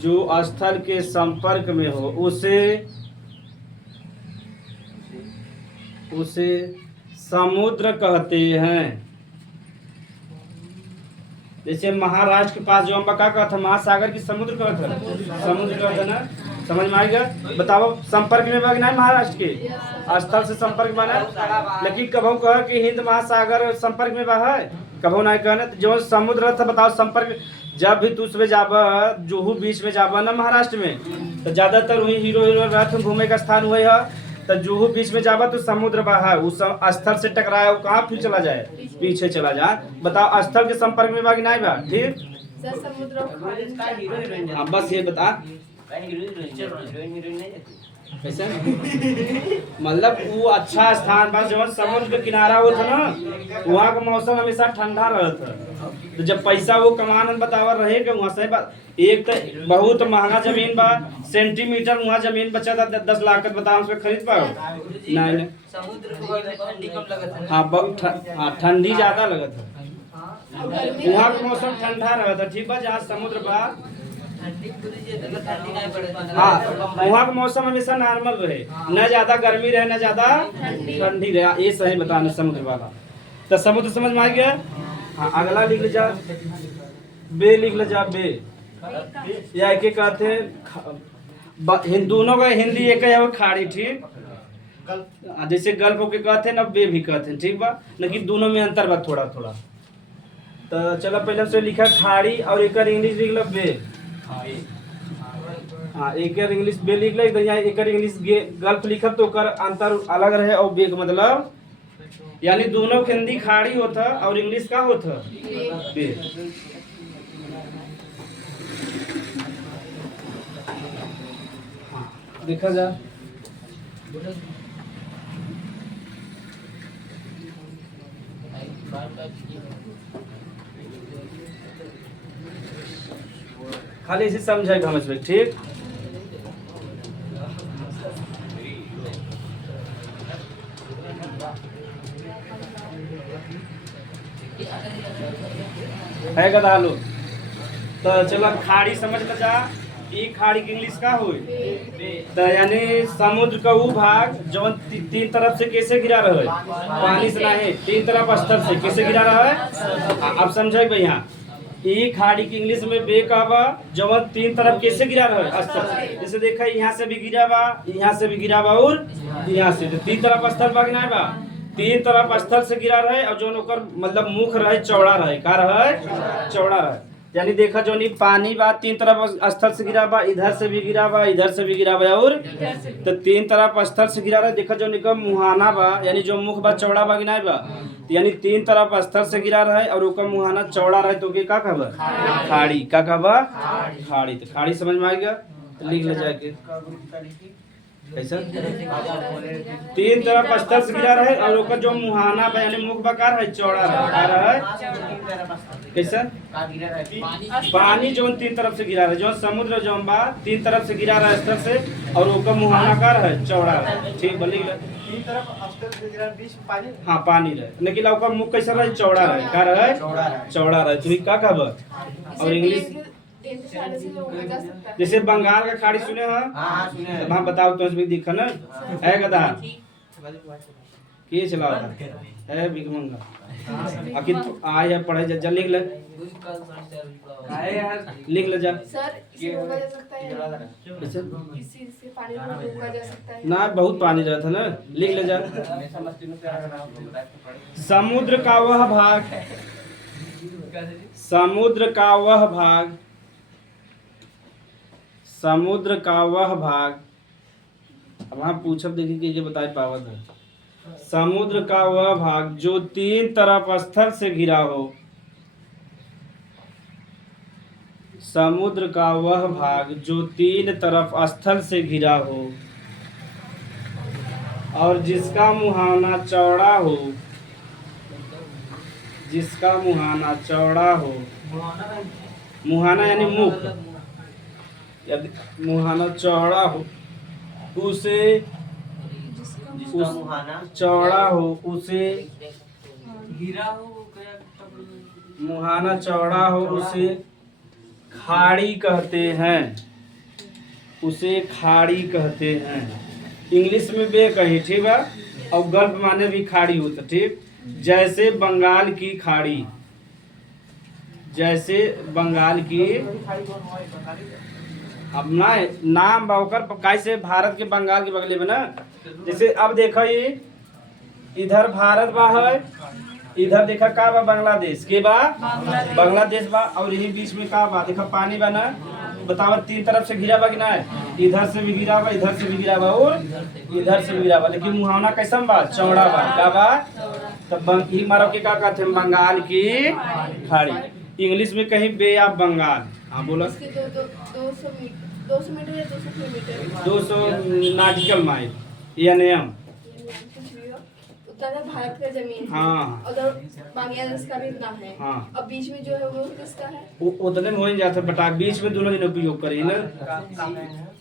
जो स्थल के संपर्क में हो उसे समुद्र कहते हैं जैसे महाराष्ट्र के पास जो हम क्या कहते महासागर की समुद्र कहते हैं समुद्र कहते हैं ना समझ में आएगा बताओ संपर्क में बाग नहीं महाराष्ट्र के स्थल से संपर्क में ना लेकिन कभू कह कि हिंद महासागर संपर्क में बा है कभू नहीं कहना जो समुद्र था बताओ संपर्क जब भी तू उसमें जाबा जुहू बीच में जाबा ना महाराष्ट्र में तो ज्यादातर वही हीरो रथ घूमे का स्थान हुए है तो जुहू बीच में जाबा तो समुद्र बहा है उस स्थल से टकराया वो कहाँ फिर चला जाए पीछे चला जाए बताओ स्थल के संपर्क में बाकी नहीं बा ठीक हाँ बस ये बता कैसे मतलब वो अच्छा स्थान बस जब समुद्र के किनारा हो था ना वहाँ का मौसम हमेशा ठंडा रहता तो जब पैसा वो कमान बतावा रहेगा वहाँ से एक तो बहुत महंगा जमीन बा सेंटीमीटर वहाँ जमीन बचा था 10 लाख का बताओ उसमें खरीद पाओ नहीं समुद्र को ठंडी कम लगत है हाँ ठंडी ज्यादा लगत है और गर्मी वहाँ का मौसम ठंडा रहता, ठीक बा, जहाँ समुद्र बा। ठंडी पूरी जे तो ठंडी नहीं पड़े। हाँ, वहाँ का मौसम हमेशा नॉर्मल रहे, न ज्यादा गर्मी रहे न ज्यादा ठंडी रहे, ये सही बताना समुद्र वाला। तो समुद्र समझ में आ गया। हाँ, अगला लिख ले जा, बे लिख ले जा, बे या एक कहते हैं दोनों का हिंदी एक है और खाड़ी, ठीक। जैसे गल्फ के कहते हैं ना, बे भी कहते हैं, ठीक बा, लेकिन दोनों में अंतर बा थोड़ा थोड़ा। तो चलो पहले से लिखा खाड़ी और एक इंग्लिश लिख लो बे। हाँ, एक इंग्लिश बे लिख लो, एक इंग्लिश गल्फ लिखब तो कर अंतर अलग रहे, और बे का मतलब यानी दोनों के हिंदी खाड़ी होता और इंग्लिश का होता बे। हाँ, देखा जा खाली इसे समझाएगा हम इसमें, ठीक। है गधा लो। तो चलो खाड़ी समझ ल जा, ई खाड़ी के इंग्लिश का होई। तो यानी समुद्र का वो भाग जो तीन तरफ से कैसे गिरा रहा है, पानी से नहीं, तीन तरफ स्तर से कैसे गिरा रहा है। अब समझे भैया, ई खाड़ी की इंग्लिश में बे का बा जो तीन तरफ कैसे गिरा रहा है, स्तर से। जैसे देखा यहाँ से भी गिरा बा, यहाँ से भी गिरा बा और यहाँ से, तो तीन तरफ स्तर बा कि नहीं बा, तीन तरफ स्थल से गिरा रहे, और जो ओकर मतलब मुख रहे चौड़ा रहे, का रहे चौड़ा रहे। यानी देखा जो नहीं पानी बा तीन तरफ स्थल से गिरा बा, इधर से भी गिरा बा, इधर से भी गिरा बा, और तो तीन तरफ स्थल से गिरा रहे। देखा जो नहीं मुहाना बा, यानी जो मुख बा चौड़ा बा कि नहीं बा, यानी तीन तरफ स्थल से गिरा रहे और ओकर मुहाना चौड़ा रहे, तो के का कहबा खाड़ी, का कहबा खाड़ी। तो खाड़ी समझ में आ गया, तो लिख ले जाके कैसा तीन तरफ स्तर से गिरा रहे और ओकर जो मुहाना बा यानी मुख बकार है चौड़ा रहे, कैसा पानी जो तीन तरफ से गिरा रहे, जो समुद्र जो बा तीन तरफ से गिरा रहा है स्तर से, और ओकर मुहाना कार है चौड़ा रहे, ठीक बोली तीन तरफ स्तर से गिरा बीच में पानी। हाँ पानी रहे, लेकिन ओकर मुख कैसा रहे चौड़ा रहे, का रहे चौड़ा रहे। तो का कहब और इंग्लिश जैसे बंगाल का खाड़ी सुने हैं, हाँ बताओ तो इसमें दिखा ना है गधा के चला है बिगमंगा आखिर आया पढ़े जा, लिख ले लिख ले जा। सर इसे रोका जा सकता है, इसी से पानी को रोका जा सकता है ना, बहुत पानी रहता ना, लिख ले जा। समुद्र का वह भाग, समुद्र का वह भाग, समुद्र का वह भाग, अब हम पूछब देखिए कि ये बताए पावत है। समुद्र का वह भाग जो तीन तरफ स्थल से घिरा हो, समुद्र का वह भाग जो तीन तरफ स्थल से घिरा हो, और जिसका मुहाना चौड़ा हो, जिसका मुहाना चौड़ा हो, मुहाना यानी मुख, यदि मुहाना चौड़ा हो उसे, चौड़ा हो उसे, मुहाना चौड़ा हो उसे खाड़ी कहते हैं, उसे खाड़ी कहते हैं। इंग्लिश में बे कही, ठीक है, और गल्फ माने भी खाड़ी होता, ठीक। जैसे बंगाल की खाड़ी, जैसे बंगाल की, अब ना नाम बाकर कैसे भारत के बंगाल के बगले में ना। जैसे अब देखो ये इधर भारत बा है, इधर देखा का बा बांग्लादेश के बा, बांग्लादेश बा, और यही बीच में का बा देखा पानी बा ना। बताओ तीन तरफ से घिरा बा कि ना, इधर से भी घिरा बा, इधर से भी घिरा बा, और इधर से भी घिरा बा, लेकिन मुहावना कैसा बा चौड़ा बा, का बा तब ही मारो के का कहते हैं बंगाल की खाड़ी। इंग्लिश में कहीं बे ऑफ बंगाल। हाँ बोलो। 200 मीटर या 200 किलोमीटर, 200 नॉटिकल माइल एनएम। उत्तर भारत का जमीन, हाँ, उधर बांग्लादेश का भी इतना है। हाँ, अब बीच में जो है वो किसका है? उतने में हो ही जाता, बटा बीच में दोनों दिन उपयोग करें ना।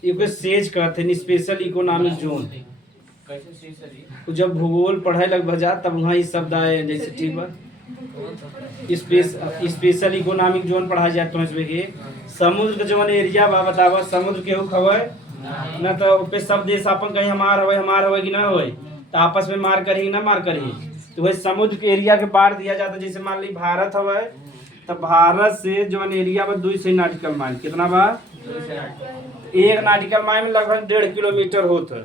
इको सेज कहते हैं, स्पेशल इकोनॉमिक जोन। जब भूगोल पढ़ाई लग बजा तब वहाँ ये शब्द आए, जैसे ठीक बा स्पेशल इकोनॉमिक जोन पढ़ा जाए तो इसमें के समुद्र के जवन एरिया बा बतावा समुद्र केहू खवे ना तो पे सब देश अपन कहीं हमार होवे कि ना होवे तो आपस में मार करी ना मार करी तो वही समुद्र के एरिया के बांट दिया जाता जैसे मान ली भारत हवे तो भारत से जवन एरिया बा 200 नाटिकल माइल कितना बा एक नाटिकल माइल में लगभग 1.5 किलोमीटर होता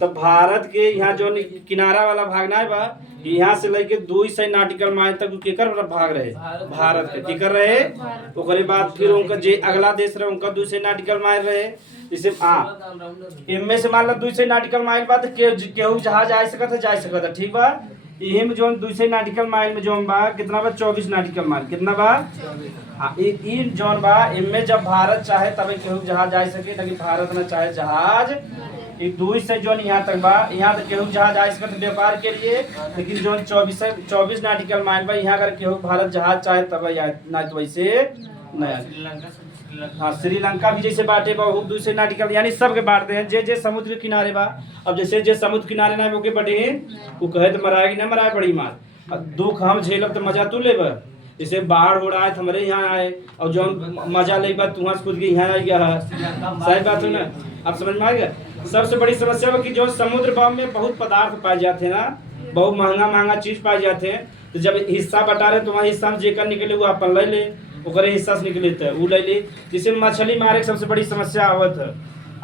तो भारत के यहाँ जो किनारा वाला भाग ना बा यहाँ से लेके 200 नाटिकल माइल तक केकर भाग रहे भारत के केकर रहे ओकरे बाद फिर उनका जे अगला देश रहे उनका 200 नाटिकल माइल रहे जैसे इनमें से मान लो 200 नाटिकल माइल बाद केहू जहाज जा सकता है ठीक बा यही में जो 200 नाटिकल माइल में जो बा कितना बा 24 नाटिकल माइल कितना बा हाँ इन जोन बा इनमें जब भारत चाहे तब केहू जहाज जा सके लेकिन भारत न चाहे जहाज एक 2 से जोन यहाँ तक बा यहाँ तक केहू जहाज जा सकते व्यापार के लिए लेकिन जोन 24 नाटिकल माइल बा यहाँ अगर केहू भारत जहाज चाहे तब ना तो वैसे नया हाँ श्रीलंका भी जैसे बांटे बहुत 200 नाटिकल यानी सब के बांटते हैं जे समुद्र के किनारे बा अब जैसे जे समुद्र किनारे ना वो के बटे वो कहे तो मराएगी ना मराए बड़ी मार अब दुख हम झेलब तो मजा तू लेब जैसे बाढ़ हो रहा है तो हमारे यहाँ आए और जो मजा ले बात तुहाँ खुद के यहाँ आ गया है सही बात है ना आप समझ में आ गया सबसे बड़ी समस्या है कि जो समुद्र बम में बहुत पदार्थ पाए जाते हैं ना बहुत महंगा चीज पाए जाते हैं तो जब हिस्सा बटा रहे तो वहाँ हिस्सा में जेकर निकले वो अपन ले ले ओकरे हिस्सा से निकले थे वो ले ली जैसे मछली मारे सबसे बड़ी समस्या आवत है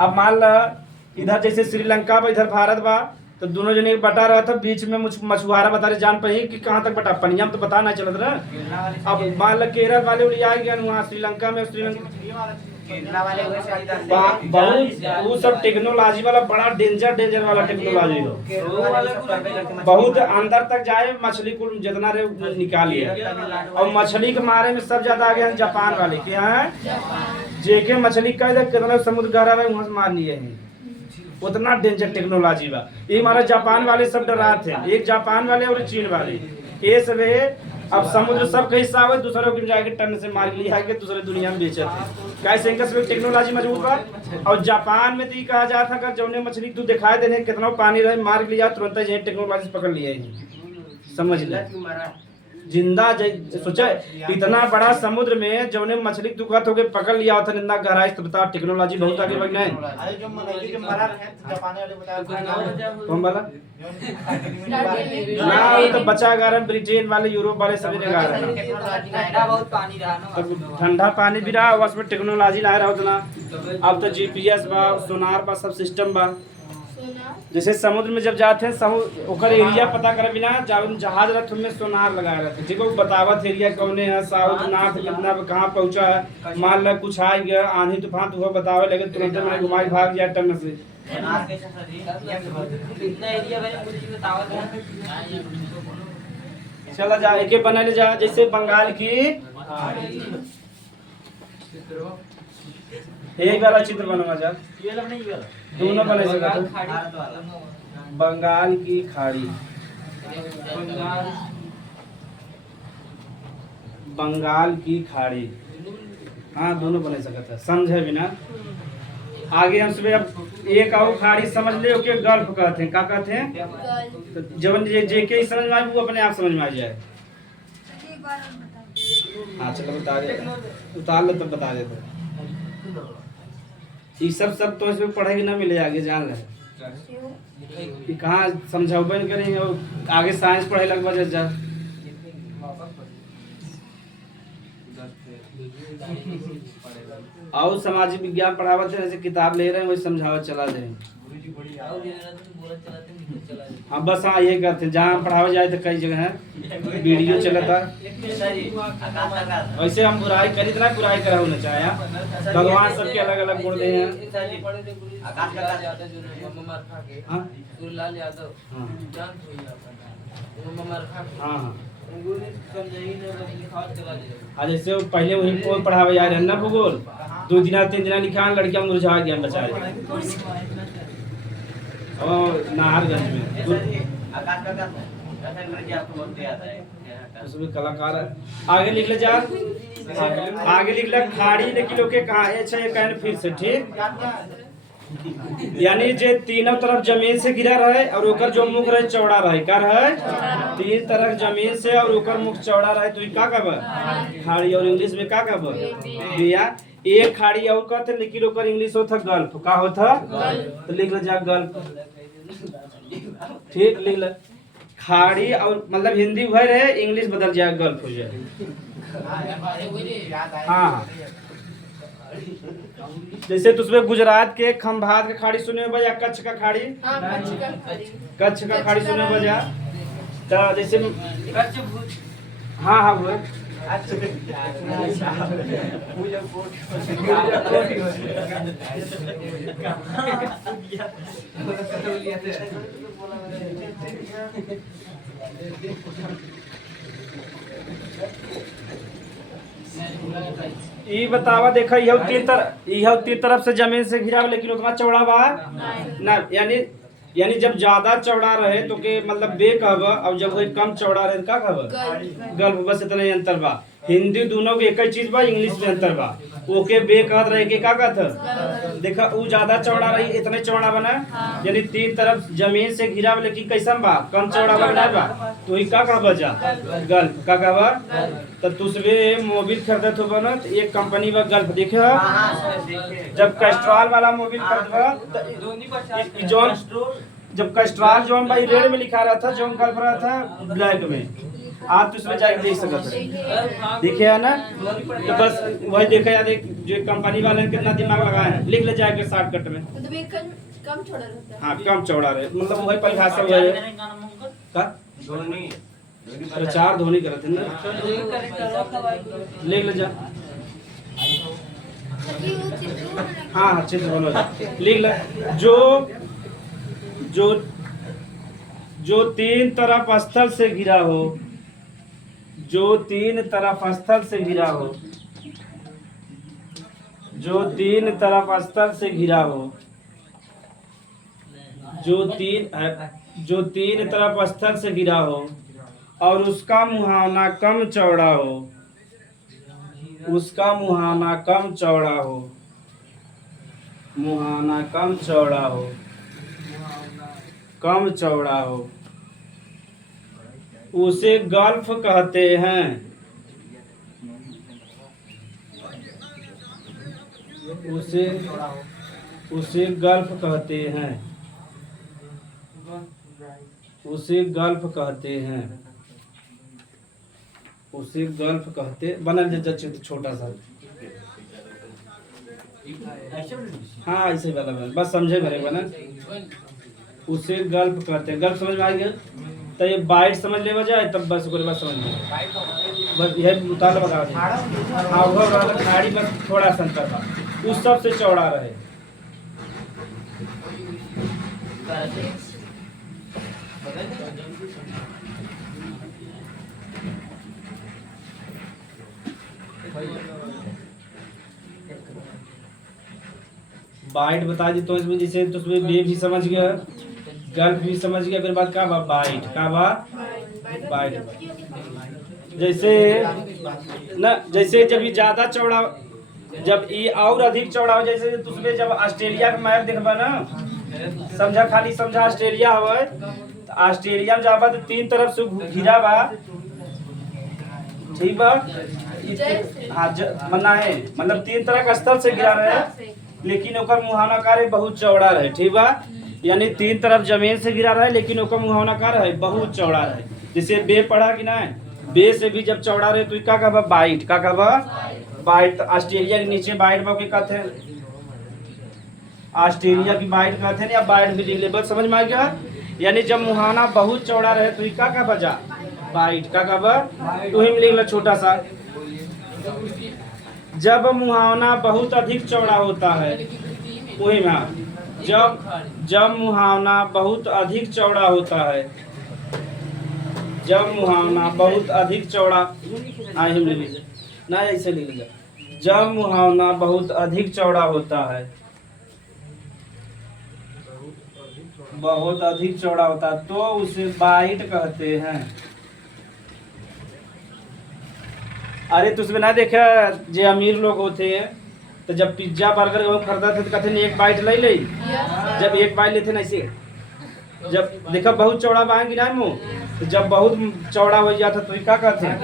अब मान ला इधर जैसे श्रीलंका बा इधर भारत बा तो दोनों जने बटा रहा था बीच में मछुआरा बता रहे जान पाई कि कहाँ तक बटा पनिया में तो पता नहीं चलत रहा अब मान ला केरल वाले उड़िया गया वहाँ श्रीलंका में बहुत वो सब टेक्नोलॉजी वाला बड़ा डेंजर वाला टेक्नोलॉजी हो बहुत अंदर तक जाए मछली को जितना रे निकालिए और मछली के मारे में सब ज्यादा आगे हैं जापान वाले के यहाँ जेके मछली का कितना समुद्र गहरा है वहां से मार लिए हैं उतना डेंजर टेक्नोलॉजी बा ये हमारा जापान वाले सब डराते हैं एक जापान वाले और चीन वाले ये सब अब समुद्र सब का हिस्सा है दूसरे को जाके टन से मार लिया के दूसरे दुनिया में बेचते हैं कैसे इनका सब टेक्नोलॉजी मजबूत बा और जापान में तो ये कहा जाता था जौने मछली तू दिखाई देने कितना पानी रहे मार लिया तुरंत ही टेक्नोलॉजी पकड़ लिया समझ ले जिंदा सोचा इतना बड़ा समुद्र में जौने मछली दुखत हो गए पकड़ लिया होता इतना गहराई तो बता टेक्नोलॉजी बहुत आगे बढ़ गए कौन वाला ना वो तो बचा गा रहा ब्रिटेन वाले यूरोप वाले सभी ने गा रहा ठंडा पानी भी रहा उसमें टेक्नोलॉजी ला रहा उतना अब तो जीपीएस बा सोनार बा सब सिस्टम बा जैसे समुद्र में जब जाते हैं ओकर एरिया पता करे बिना जब जहाज रथ में सोनार लगाए रहते ठीक है बतावत एरिया कौने है साउथ नॉर्थ कितना कहाँ पहुंचा है मान लो कुछ आ गया आंधी तूफान तो बतावे लगे तुरंत मैं घुमाई भाग गया टन से चला जा एक बने जा जैसे बंगाल की एक वाला चित्र बनवा जा दोनों बने बंगाल की खाड़ी बंगाल की खाड़ी हाँ दोनों बने सकता है समझे बिना आगे हम सुबह अब एक आओ खाड़ी समझ ले ओके गल्फ कहते हैं क्या कहते हैं तो जब जेके ही समझ में आए वो अपने आप समझ में आ जाए हाँ चलो बता दे उतार लो तब बता देते ये सब तो इसमें पढ़ेगी ना मिले आगे जान ले कि कहाँ समझाओ करेंगे और आगे साइंस पढ़े लग वजह जा और सामाजिक विज्ञान पढ़ावत है जैसे किताब ले रहे हैं वही समझावत चला दे हाँ बस हाँ ये करते हैं जहाँ पढ़ावा जाए तो कई जगह है वीडियो चलता वैसे हम बुराई करी इतना बुराई करा होना चाहे भगवान सबके अलग अलग गुण दे हैं हाँ जैसे पहले वही कौन पढ़ावे जा रहे हैं ना भूगोल 2 दिन 3 दिन लिखा लड़कियां मुरझा गया बेचारे और नाहरगंज में उसमें कलाकार आगे लिख ले जा आगे लिख ले खाड़ी लेकिन लोग के कहा अच्छा ये कहने फिर से ठीक यानी जे तीनों तरफ जमीन से गिरा रहे और ओकर जो मुख रहे चौड़ा रहे का रहे तीन तरफ जमीन से और ओकर मुख चौड़ा रहे तो का कहब खाड़ी और इंग्लिश में का कहब बिया। एक खाड़ी और कहते लेकिन ओकर इंग्लिश होता गल्फ का होता तो लिख ले जा गल्फ। ठीक लिख ले खाड़ी और मतलब हिंदी भर है इंग्लिश बदल जाए गल्फ हो जाए। हाँ जैसे तुझमें गुजरात के खंभात का खाड़ी सुने बजा कच्छ का खाड़ी कच्छ का खाड़ी सुने बजा तो जैसे हाँ हाँ वो ई बतावा देखा यह तीन तरफ से जमीन से घिरा लेकिन उतना चौड़ा बा ना यानी जब ज्यादा चौड़ा रहे तो के मतलब बे कहब और जब वही कम चौड़ा रहे का कहब गल्फ। बस इतना ही अंतर बा। हिंदी दोनों के एक ही चीज बा इंग्लिश में अंतर बा। ओके बे कहत रहे के का कहत देखा ऊ ज्यादा चौड़ा रही इतने चौड़ा बना यानी तीन तरफ जमीन से घिरा लेकिन कैसा बा कम चौड़ा बना बा तो ही का कहब जा गल्फ का कहब। तो दूसरे मोबिल खरीदत हो बना तो एक कंपनी बा गल्फ देखे जब कैस्ट्रॉल वाला मोबिल खरीदबा जॉन जब कैस्ट्रॉल जॉन भाई रेड में लिखा रहा था जॉन गल्फ रहा था ब्लैक में आप तो उसमें जाके देख सकते हैं देखे है ना। तो बस वही देखा यार जो कंपनी वाले ने कितना दिमाग लगाया है लिख ले जाएगा शॉर्टकट में मतलब एक कम चौड़ा रहता है। हाँ कम चौड़ा रहे मतलब वही परिभाषा हुआ है का प्रचार ध्वनि करते हैं ना लिख ले जा। हाँ हाँ चित्र बोलो लिख ले जो तीन तरफ स्थल से घिरा हो जो तीन तरफ स्थल से घिरा हो जो तीन तरफ स्थल से घिरा हो जो तीन तरफ स्थल से घिरा हो और उसका मुहाना कम चौड़ा हो उसका मुहाना कम चौड़ा हो मुहाना कम चौड़ा हो कम चौड़ा हो उसे गल्फ कहते हैं। उसे गल्फ कहते हैं उसे गल्फ कहते हैं उसे गल्फ कहते बना छोटा सा हाँ ऐसे वाला बस समझे भरे बना उसे गल्फ कहते हैं। गल्फ समझ में आ गया तो ये बाइट समझ ले जाए तब बस कोई बात समझ में बस यह मुताल बता दे। हाँ वो खाड़ी बस थोड़ा संकर था उस सब से चौड़ा रहे। बाइट बता दी तो इसमें जैसे तो उसमें बे भी समझ गया गल्फ भी समझ गया फिर बात का बाइट का बाइट जैसे ना जैसे जब ये ज्यादा चौड़ा जब ये और अधिक चौड़ा हो जैसे उसमें जब ऑस्ट्रेलिया का मैप देखबा ना समझा खाली समझा ऑस्ट्रेलिया हवे तो ऑस्ट्रेलिया में जाबा तो तीन तरफ से घिरा बा ठीक बा हाँ मना है मतलब तीन तरह का स्थल से घिरा रहे लेकिन ओकर मुहाना कार्य बहुत चौड़ा रहे ठीक बा। यानी तीन तरफ जमीन से गिरा रहे लेकिन ओकर मुहाना कार्य है बहुत चौड़ा रहे। जैसे बे पढ़ा कि ना बे से भी जब चौड़ा रहे तो का कहबा बाइट का कहबा बाइट। ऑस्ट्रेलिया के नीचे बाइट बा के कहते ऑस्ट्रेलिया की बाइट कहते हैं या बाइट भी लिख ले बस समझ में आ गया। यानी जब मुहाना बहुत चौड़ा रहे तो का कहबा जा बाइट का कहबा तू ही लिख ले छोटा सा। जब मुहावना बहुत अधिक चौड़ा होता है वही में जब मुहावना बहुत अधिक चौड़ा होता है जब मुहावना बहुत अधिक चौड़ा ना ऐसे लिख लीजिए जब मुहावना बहुत अधिक चौड़ा होता है बहुत अधिक चौड़ा होता है तो उसे बाइट कहते हैं। अरे तुझमें ना देखा जो अमीर लोग होते हैं तो जब पिज्जा बर्गर वो खरीदा थे तो कहते नहीं एक बाइट ले ले, यस जब एक बाइट लेते ना ऐसे, जब देखा बहुत चौड़ा बाएंगे ना मुँह, तो जब बहुत चौड़ा हो जाता तो क्या कहते हैं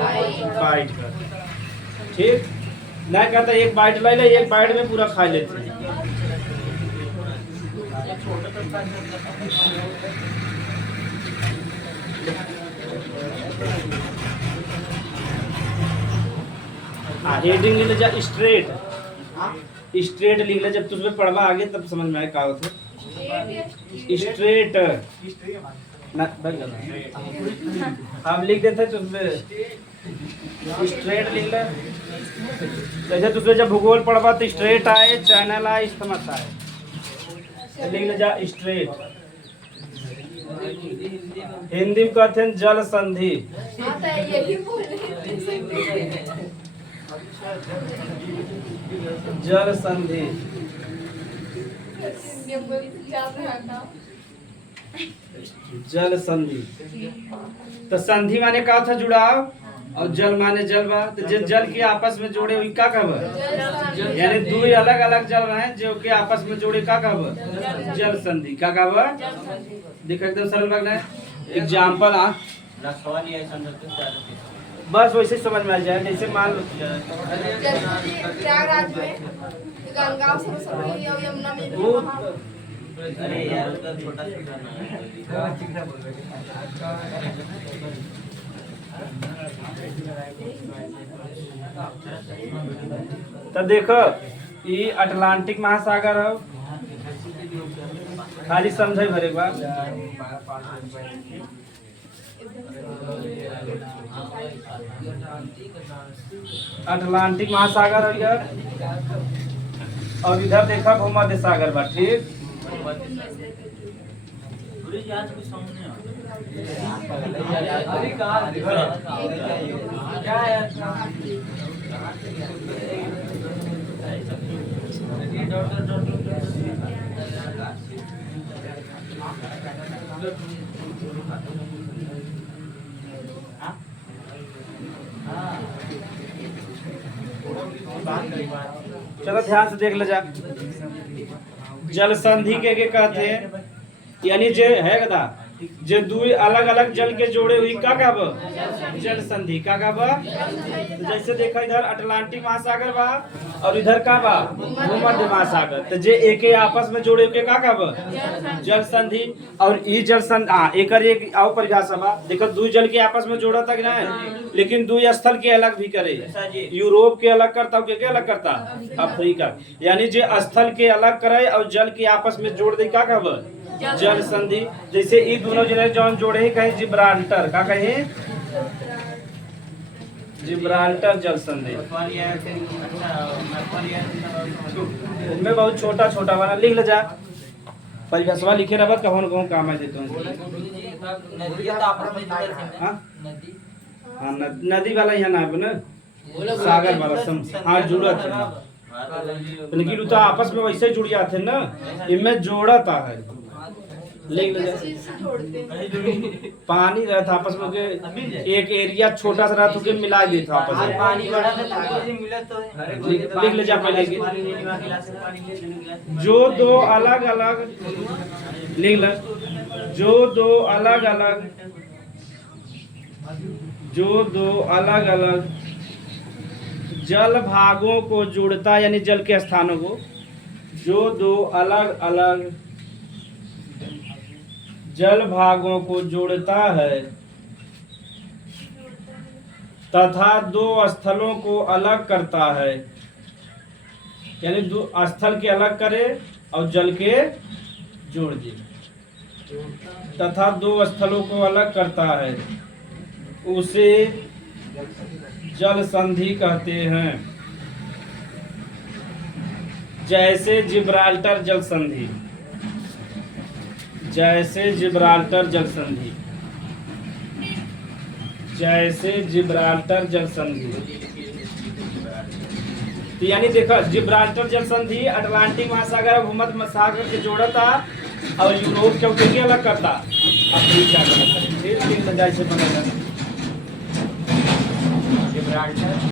बाइट कर, ठीक ना कहता एक बाइट ले ले, एक बाइट में पूरा खा लेते हैं। हेडिंग लिख ले जा स्ट्रेट, स्ट्रेट लिख ले, जब तुझ में पढ़वा आगे तब समझ में आए का होता है स्ट्रेट ना अब लिख देते तुझमें स्ट्रेट लिख ले, जैसे तुझमें जब भूगोल पढ़वा तो स्ट्रेट आए, चैनल आए, इस्तमत आए, लिख ले जा स्ट्रेट। हिंदी में कहते हैं जल संधि, हाँ तो यही बोल रहे हैं। जल संधि। जल संधि तो संधि माने का था जुड़ाव, और जल माने जल बा, तो जो जल के आपस में जोड़े हुई का कहब, यानी दो अलग अलग जल रहे जो के आपस में जोड़े का कहब जल संधि, का कहब देखो एकदम सरल बात है। एग्जाम्पल बस वैसे समझ में आ जाए, जैसे मान लो प्रयागराज में गंगा सरस्वती और यमुना में भी वहाँ अरे यार उसका छोटा तो देखो ये अटलांटिक महासागर है, खाली समझे भरे बात। अटलांटिक महासागर है यार, और इधर देखा भूमध्य सागर बा, ठीक चलो ध्यान से देख ले जा। जल संधि के कहते हैं, यानी जो है कदा जो दो अलग अलग जल के जोड़े हुई का कहब जल संधि, का कहब। जैसे देखा इधर अटलांटिक महासागर बा और इधर का बा भूमध्य महासागर, तो जे एक आपस में जोड़े के का कहब जल संधि। और ई जल संधि एक आओ परिभाषा बा, देखो दो जल के आपस में जोड़ा तक ना, लेकिन दो स्थल के अलग भी करे, यूरोप के अलग करता के अलग करता अफ्रीका, यानी जो स्थल के अलग करे और जल के आपस में जोड़ दे का कहब जल संधि। जैसे ये दोनों जने जौन जोड़े ही कहीं जिब्राल्टर, का कहीं जिब्राल्टर जल संधि, उनमें बहुत छोटा छोटा वाला लिख ले जा, परिभाषा लिखे रहा कहूँ कहूँ काम है देते हाँ नदी वाला यहाँ ना ना सागर वाला हाँ जरूरत है, लेकिन तो आपस में वैसे जुड़ जाते हैं ना, इनमें जोड़ता है लिख ले। पानी रहता आपस में के एक एरिया छोटा सा रहता के मिला देता आपस में, पानी बड़ा मिला तो लिख ले जा पहले जो दो अलग अलग लिख ले, जो दो अलग अलग जल भागों को जोड़ता, यानी जल के स्थानों को, जो दो अलग अलग जल भागों को जोड़ता है तथा दो स्थलों को अलग करता है, यानी दो स्थल के अलग करे और जल के जोड़ दे, तथा दो स्थलों को अलग करता है, उसे जल संधि कहते हैं। जैसे जिब्राल्टर जल संधि, जैसे जिब्राल्टर जल संधि, जैसे जिब्राल्टर जल संधि, तो यानी देखो जिब्राल्टर जल संधि अटलांटिक महासागर और भूमध्य महासागर के जोड़ता और यूरोप के अलग करता, अफ्रीका का अलग करता।